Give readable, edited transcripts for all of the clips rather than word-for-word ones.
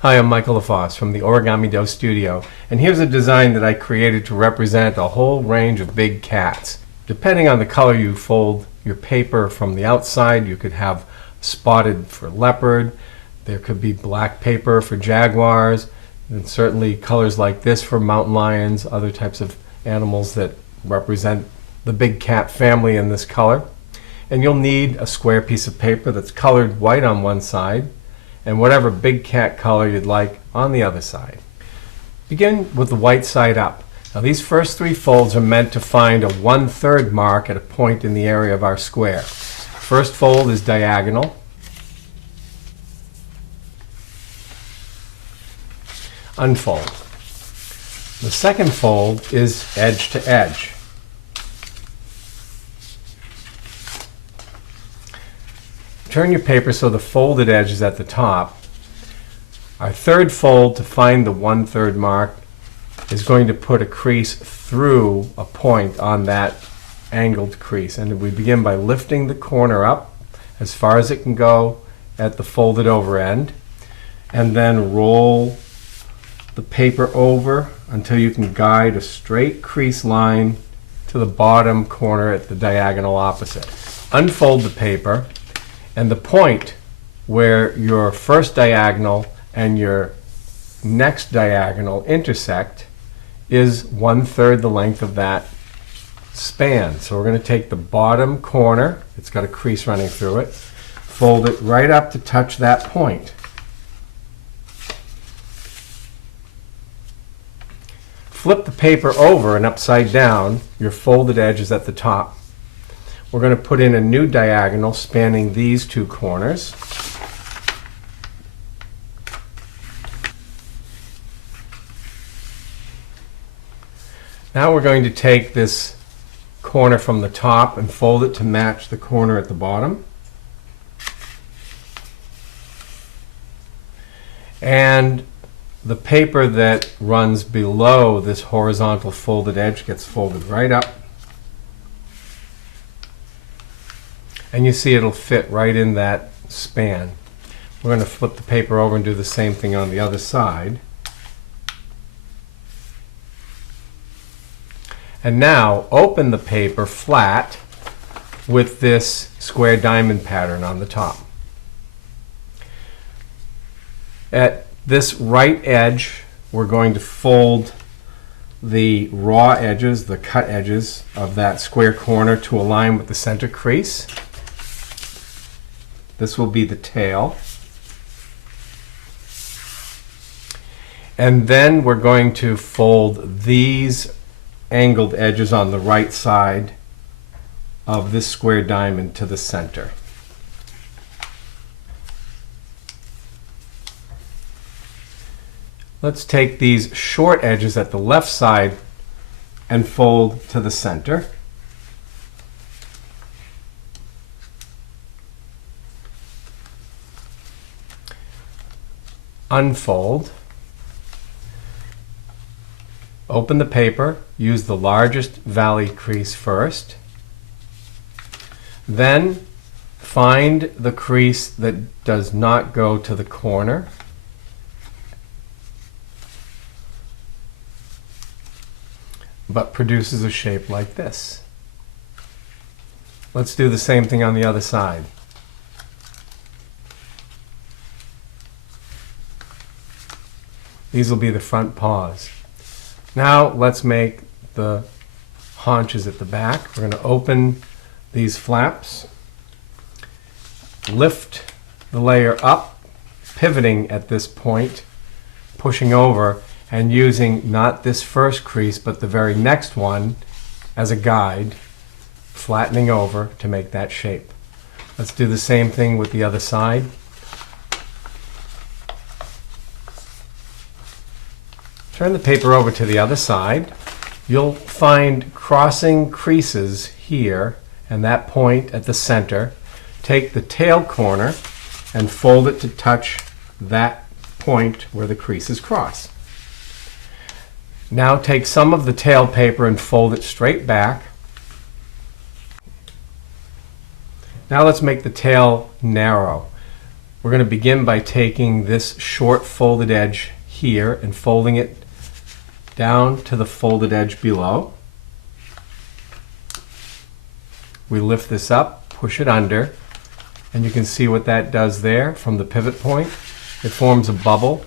Hi, I'm Michael LaFosse from the Origami Dough Studio, and here's a design that I created to represent a whole range of big cats. Depending on the color you fold your paper from the outside, you could have spotted for leopard, there could be black paper for jaguars, and certainly colors like this for mountain lions, other types of animals that represent the big cat family in this color. And you'll need a square piece of paper that's colored white on one side, and whatever big cat color you'd like on the other side. Begin with the white side up. Now these first three folds are meant to find a 1/3 mark at a point in the area of our square. First fold is diagonal. Unfold. The second fold is edge to edge. Turn your paper so the folded edge is at the top. Our third fold, to find the 1/3 mark, is going to put a crease through a point on that angled crease. And we begin by lifting the corner up as far as it can go at the folded over end, and then roll the paper over until you can guide a straight crease line to the bottom corner at the diagonal opposite. Unfold the paper, and the point where your first diagonal and your next diagonal intersect is 1/3 the length of that span. So we're going to take the bottom corner, it's got a crease running through it, fold it right up to touch that point. Flip the paper over and upside down, your folded edge is at the top. We're going to put in a new diagonal spanning these two corners. Now we're going to take this corner from the top and fold it to match the corner at the bottom. And the paper that runs below this horizontal folded edge gets folded right up. And you see it'll fit right in that span. We're going to flip the paper over and do the same thing on the other side. And now open the paper flat with this square diamond pattern on the top. At this right edge, we're going to fold the raw edges, the cut edges of that square corner to align with the center crease. This will be the tail. And then we're going to fold these angled edges on the right side of this square diamond to the center. Let's take these short edges at the left side and fold to the center. Unfold. Open the paper, use the largest valley crease first. Then find the crease that does not go to the corner. But produces a shape like this. Let's do the same thing on the other side. These will be the front paws. Now let's make the haunches at the back. We're going to open these flaps, lift the layer up, pivoting at this point, pushing over, and using not this first crease but the very next one as a guide, flattening over to make that shape. Let's do the same thing with the other side. Turn the paper over to the other side. You'll find crossing creases here and that point at the center. Take the tail corner and fold it to touch that point where the creases cross. Now take some of the tail paper and fold it straight back. Now let's make the tail narrow. We're going to begin by taking this short folded edge here and folding it down to the folded edge below. We lift this up, push it under, and you can see what that does there from the pivot point. It forms a bubble,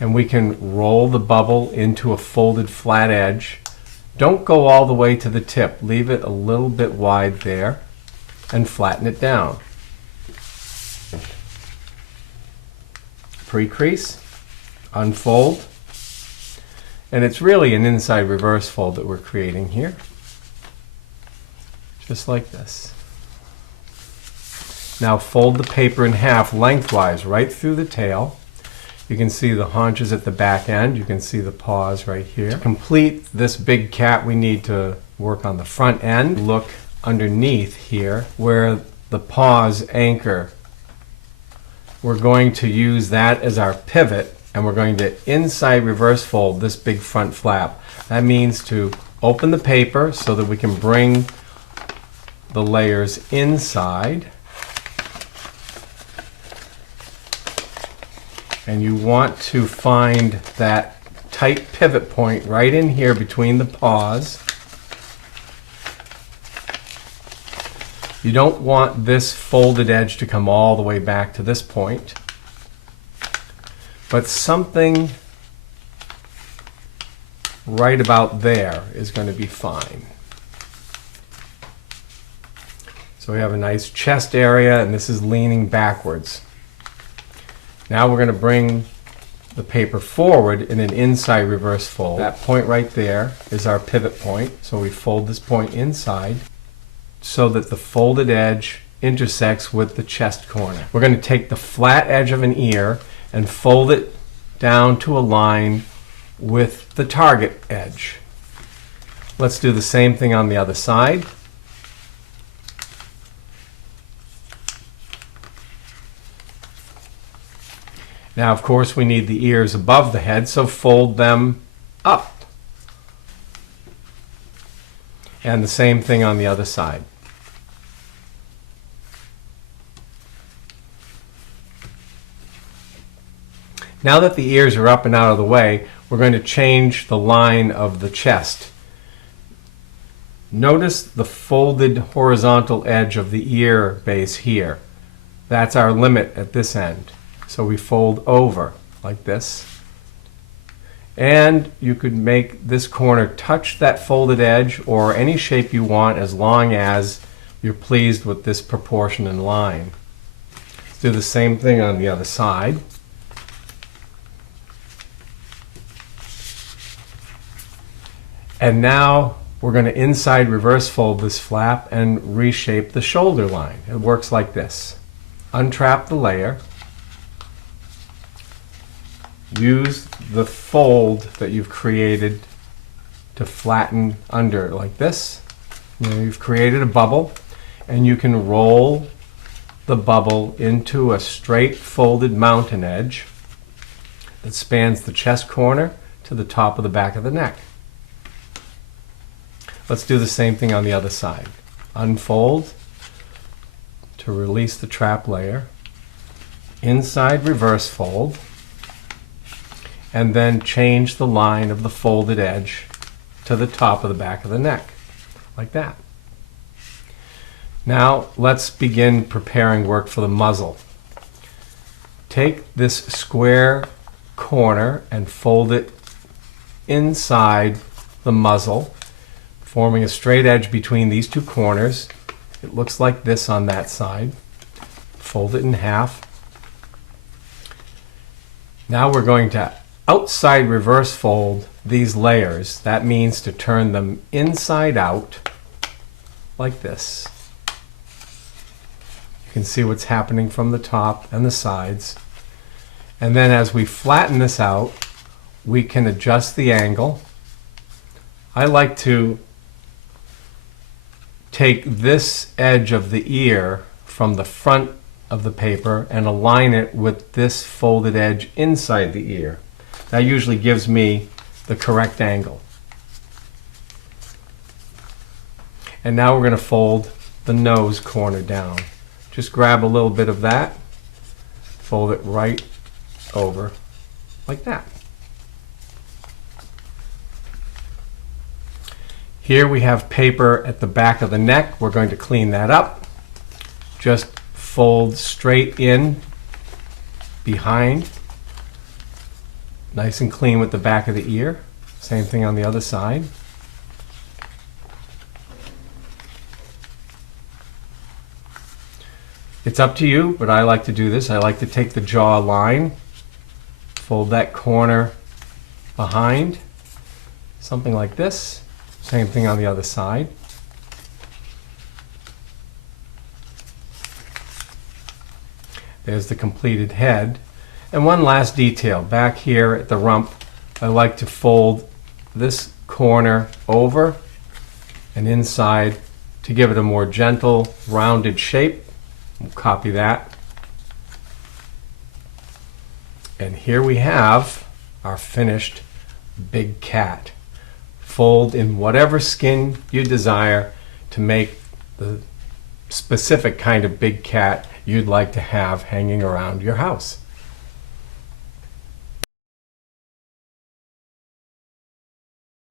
and we can roll the bubble into a folded flat edge. Don't go all the way to the tip. Leave it a little bit wide there and flatten it down. Pre-crease, unfold, and it's really an inside reverse fold that we're creating here. Just like this. Now fold the paper in half lengthwise right through the tail. You can see the haunches at the back end. You can see the paws right here. To complete this big cat, we need to work on the front end. Look underneath here where the paws anchor. We're going to use that as our pivot, and we're going to inside reverse fold this big front flap. That means to open the paper so that we can bring the layers inside. And you want to find that tight pivot point right in here between the paws. You don't want this folded edge to come all the way back to this point, but something right about there is going to be fine. So we have a nice chest area, and this is leaning backwards. Now we're going to bring the paper forward in an inside reverse fold. That point right there is our pivot point, so we fold this point inside so that the folded edge intersects with the chest corner. We're going to take the flat edge of an ear and fold it down to align with the target edge. Let's do the same thing on the other side. Now, of course, we need the ears above the head, so fold them up. And the same thing on the other side. Now that the ears are up and out of the way, we're going to change the line of the chest. Notice the folded horizontal edge of the ear base here. That's our limit at this end. So we fold over like this. And you could make this corner touch that folded edge or any shape you want as long as you're pleased with this proportion and line. Let's do the same thing on the other side. And now we're going to inside reverse fold this flap and reshape the shoulder line. It works like this. Untrap the layer. Use the fold that you've created to flatten under like this. You've created a bubble, and you can roll the bubble into a straight folded mountain edge that spans the chest corner to the top of the back of the neck. Let's do the same thing on the other side. Unfold to release the trap layer, inside reverse fold, and then change the line of the folded edge to the top of the back of the neck, like that. Now let's begin preparing work for the muzzle. Take this square corner and fold it inside the muzzle, forming a straight edge between these two corners. It looks like this on that side. Fold it in half. Now we're going to outside reverse fold these layers. That means to turn them inside out like this. You can see what's happening from the top and the sides. And then as we flatten this out, we can adjust the angle. I like to take this edge of the ear from the front of the paper and align it with this folded edge inside the ear. That usually gives me the correct angle. And now we're going to fold the nose corner down. Just grab a little bit of that, fold it right over like that. Here we have paper at the back of the neck. We're going to clean that up. Just fold straight in behind. Nice and clean with the back of the ear. Same thing on the other side. It's up to you, but I like to do this. I like to take the jaw line, fold that corner behind, something like this. Same thing on the other side. There's the completed head. And one last detail. Back here at the rump, I like to fold this corner over and inside to give it a more gentle, rounded shape. We'll copy that. And here we have our finished big cat. Fold in whatever skin you desire to make the specific kind of big cat you'd like to have hanging around your house.